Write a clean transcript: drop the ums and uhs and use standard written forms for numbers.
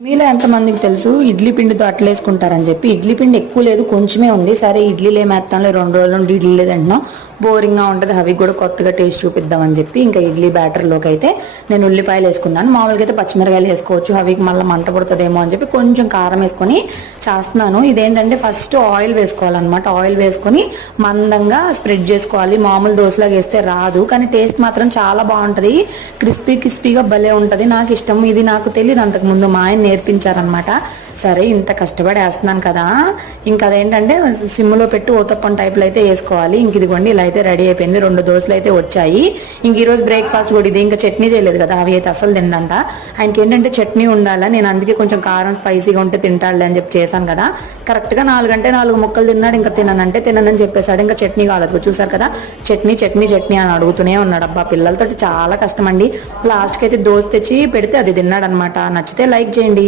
మీలో ఎంతమందికి తెలుసు ఇడ్లీ పిండితో అట్లు వేసుకుంటారని చెప్పి. ఇడ్లీ పిండి ఎక్కువ లేదు, కొంచెమే ఉంది. సరే ఇడ్లీలు ఏమేస్తానులే, 2 రోజుల నుండి ఇడ్లీ లేదంటున్నాం, బోరింగ్గా ఉంటుంది, అవి కూడా కొత్తగా టేస్ట్ చూపిద్దామని చెప్పి ఇంకా ఇడ్లీ బ్యాటర్లోకి అయితే నేను ఉల్లిపాయలు వేసుకున్నాను. మామూలుగా అయితే పచ్చిమిరకాయలు వేసుకోవచ్చు, అవికి మళ్ళీ మంట పడుతుందేమో అని చెప్పి కొంచెం కారం వేసుకొని చేస్తున్నాను. ఇదేంటంటే ఫస్ట్ ఆయిల్ వేసుకోవాలన్నమాట. ఆయిల్ వేసుకొని మందంగా స్ప్రెడ్ చేసుకోవాలి. మామూలు దోశలాగా వేస్తే రాదు, కానీ టేస్ట్ మాత్రం చాలా బాగుంటుంది, క్రిస్పీగా భలే ఉంటుంది. నాకు ఇష్టం ఇది, నాకు తెలియదు అంతకుముందు, మా ఆయన నేర్పించారనమాట. సరే ఇంత కష్టపడి వేస్తున్నాను కదా, ఇంకా అదేంటంటే సిమ్లో పెట్టి ఊతప్పం టైప్లో అయితే వేసుకోవాలి. ఇంక ఇదిగోండి ఇలా అయితే రెడీ అయిపోయింది. 2 దోశలు అయితే వచ్చాయి. ఇంక ఈరోజు బ్రేక్ఫాస్ట్ కూడా ఇది. ఇంకా చట్నీ చేయలేదు కదా, అవి అయితే అసలు తిండంట. ఆయనకి ఏంటంటే చట్నీ ఉండాలా, నేను అందుకే కొంచెం కారం స్పైసీగా ఉంటే తింటాడులే అని చెప్పి చేశాను కదా. కరెక్ట్గా 4 అంటే 4 ముక్కలు తిన్నాడు. ఇంకా తిననని చెప్పేశాడు. ఇంకా చట్నీ కాలేదు, చూసారు కదా, చట్నీ అని అడుగుతూనే ఉన్నాడు. అబ్బా పిల్లలతో చాలా కష్టం అండి. లాస్ట్కి అయితే దోశ తెచ్చి పెడితే అది తిన్నాడు అనమాట. నచ్చితే లైక్ చేయండి.